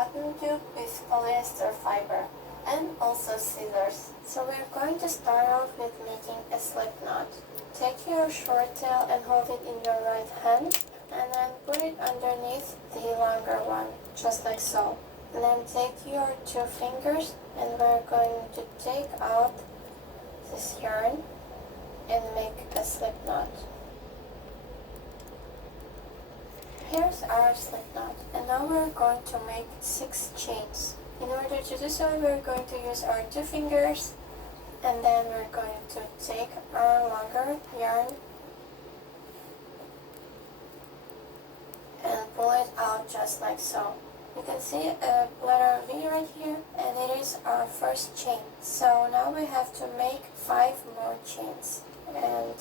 cotton tube with polyester fiber and also scissors. So we're going to start off with making a slip knot. Take your short tail and hold it in your right hand and then put it underneath the longer one, just like so. And then take your 2 fingers and we're going to take out this yarn and make a slip knot. Here's our slip knot, and now we're going to make 6 chains. In order to do so, we're going to use our 2 fingers, and then we're going to take our longer yarn and pull it out just like so. You can see a letter V right here, and it is our first chain. So now we have to make 5 more chains, and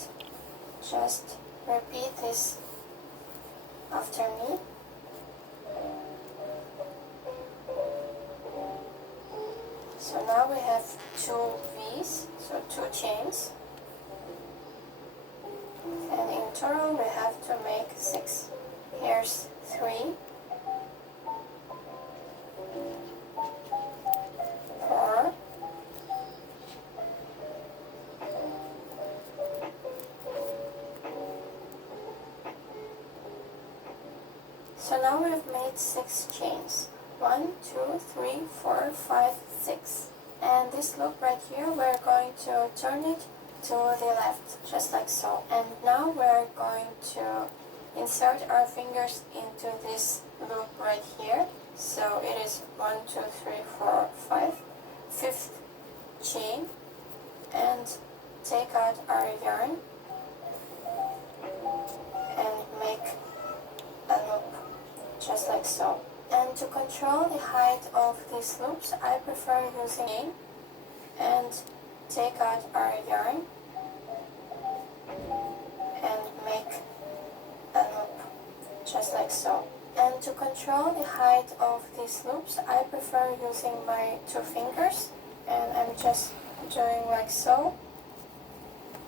just repeat this after me. So now we have 2 V's, so 2 chains, and in total we have to make 6. Here's 3, 4, 'So now we've made 6 chains. 1, 2, 3, 4, 5, 6. And this loop right here, we're going to turn it to the left, just like so. And now we're going to insert our fingers into this loop right here. So it is 1, 2, 3, 4, 5, 5th chain, and take out our yarn and make a loop, just like so. And to control the height of these loops, I prefer using and take out our yarn and make a loop, just like so. And to control the height of these loops, I prefer using my 2 fingers, and I'm just doing like so,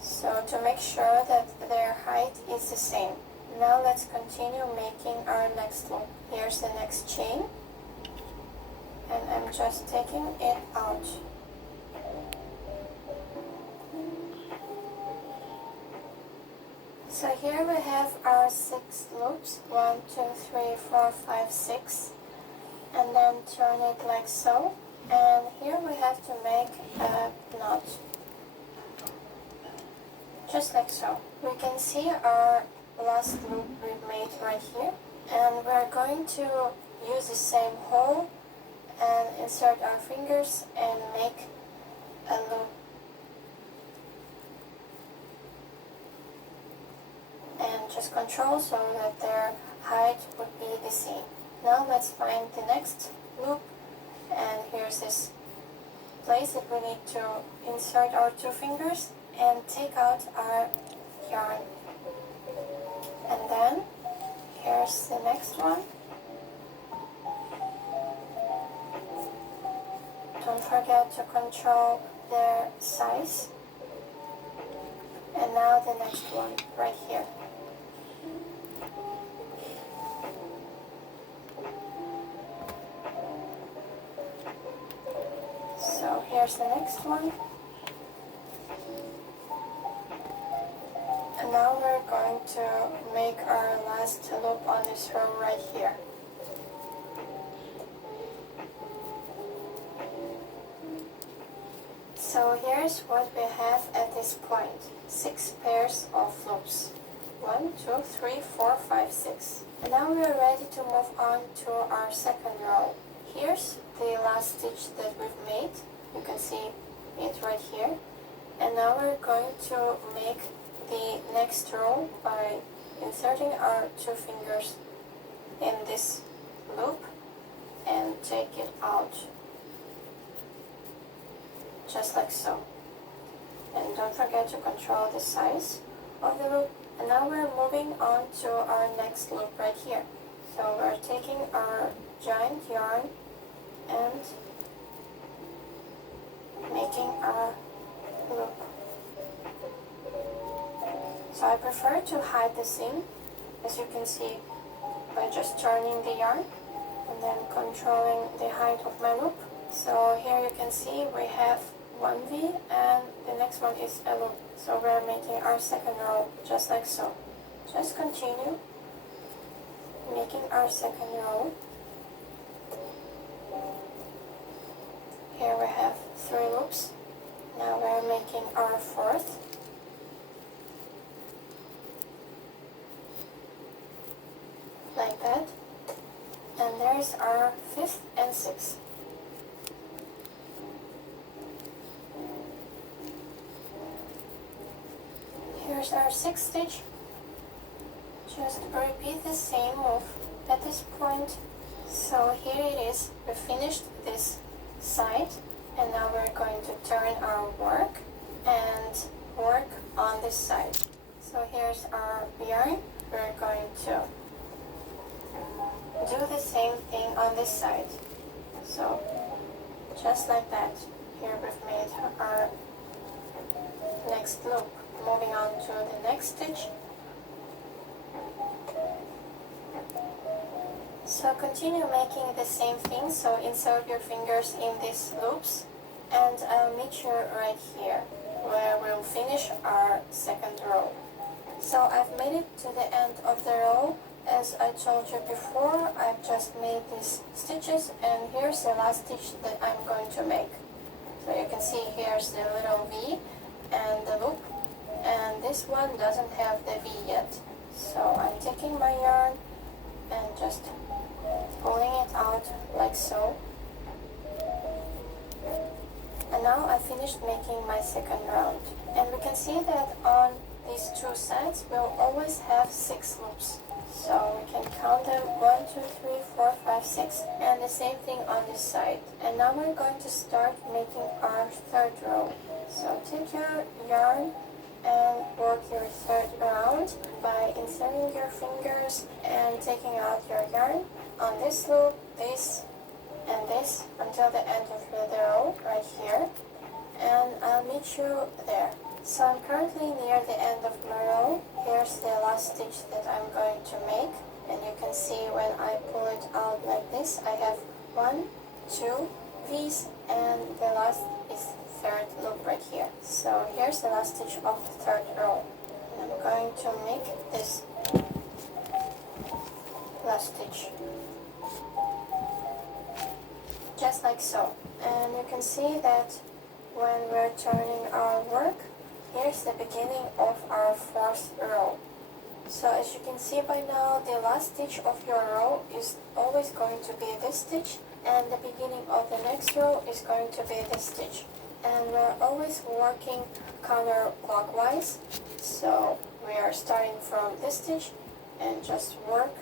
so to make sure that their height is the same. Now let's continue making our next loop. Here's the next chain, and I'm just taking it out. So here we have our 6 loops, 1, 2, 3, 4, 5, 6, and then turn it like so. And here we have to make a knot, just like so. We can see our last loop we've made right here, and we're going to use the same hole and insert our fingers and make a loop, and just control so that their height would be the same. Now let's find the next loop, and here's this place that we need to insert our 2 fingers and take out our yarn. And then, here's the next one. Don't forget to control their size. And now the next one, right here. So here's the next one. And now we're going to make our last loop on this row right here. So here's what we have at this point. 6 pairs of loops. 1, 2, 3, 4, 5, 6. And now we are ready to move on to our second row. Here's the last stitch that we've made. You can see it right here. And now we're going to make the next row by inserting our 2 fingers in this loop and take it out, just like so. And don't forget to control the size of the loop. And now we're moving on to our next loop right here. So we're taking our giant yarn and making our loop. So I prefer to hide the seam, as you can see, by just turning the yarn. And and then controlling the height of my loop. So here you can see we have one V and the next one is a loop. So we're making our second row just like so. Just continue making our second row. Here we have 3 loops. Now we're making our fourth. Like that. And there's our 5th and 6th. Here's our 6th stitch. Just repeat the same move at this point. So here it is. We finished this side and now we're going to turn our work and work on this side. So here's our yarn. We're going to do the same thing on this side. So just like that. Here we've made our next loop. Moving on to the next stitch. So continue making the same thing. So insert your fingers in these loops and I'll meet you right here where we'll finish our second row. So I've made it to the end of the row. As I told you before, I've just made these stitches and here's the last stitch that I'm going to make. So you can see here's the little V and the loop, and this one doesn't have the V yet. So I'm taking my yarn and just pulling it out like so. And now I finished making my second round. And we can see that on these 2 sides we'll always have 6 loops. So we can count them 1, 2, 3, 4, 5, 6, and the same thing on this side. And now we're going to start making our third row. So take your yarn and work your third round by inserting your fingers and taking out your yarn on this loop, this, and this until the end of the row right here. And I'll meet you there. So I'm currently near the end of my row. Here's the last stitch that I'm going to make, and you can see when I pull it out like this, I have 1, 2 V's, and the last is third loop right here. So here's the last stitch of the third row. And I'm going to make this last stitch. Just like so. And you can see that when we're turning our work, here's the beginning of our fourth row. So as you can see by now, the last stitch of your row is always going to be this stitch, and the beginning of the next row is going to be this stitch. And we're always working counterclockwise. So we are starting from this stitch and just work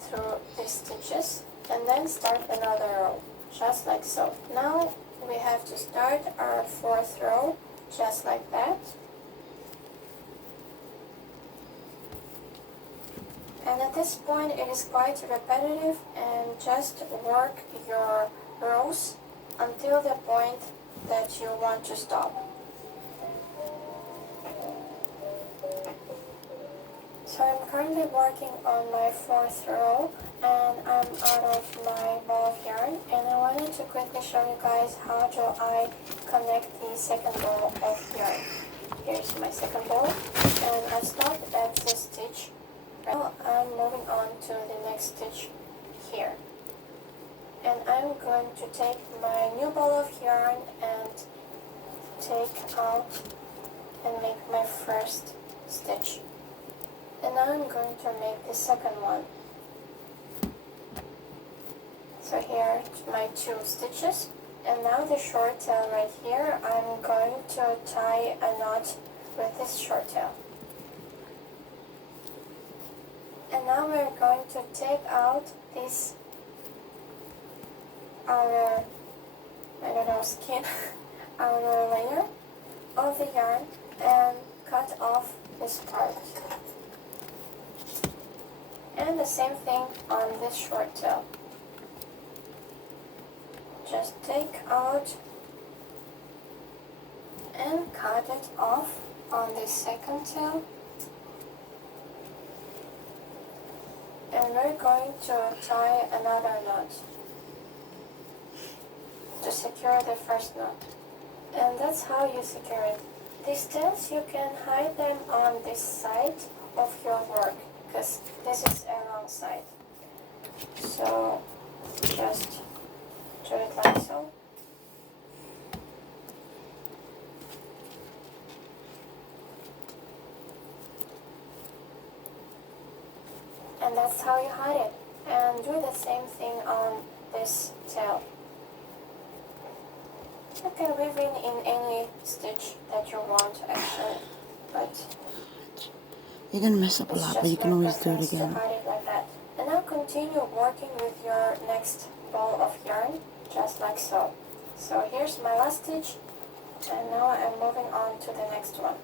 through these stitches and then start another row, just like so. Now we have to start our fourth row just like that. And at this point it is quite repetitive, and just work your rows until the point that you want to stop. So I'm currently working on my fourth row and I'm out of my ball of yarn, and I wanted to quickly show you guys how do I connect the second ball of yarn. Here's my second ball and I stopped at this stitch. Now I'm moving on to the next stitch here. And I'm going to take my new ball of yarn and take out and make my first stitch. And now I'm going to make the second one. So here are my 2 stitches. And now the short tail right here, I'm going to tie a knot with this short tail. And now we're going to take out this outer, skin, outer layer of the yarn and cut off this part. And the same thing on this short tail. Just take out and cut it off on the second tail. And And we're going to tie another knot to secure the first knot. And that's how you secure it. These tails, you can hide them on this side of your work, because this is a wrong side. So just do it like so. And that's how you hide it. And do the same thing on this tail. You can weave in any stitch that you want actually, but you're gonna mess up a lot, but you can always do it again. To hide it like that. And now continue working with your next ball of yarn, just like so. So here's my last stitch, and now I'm moving on to the next one.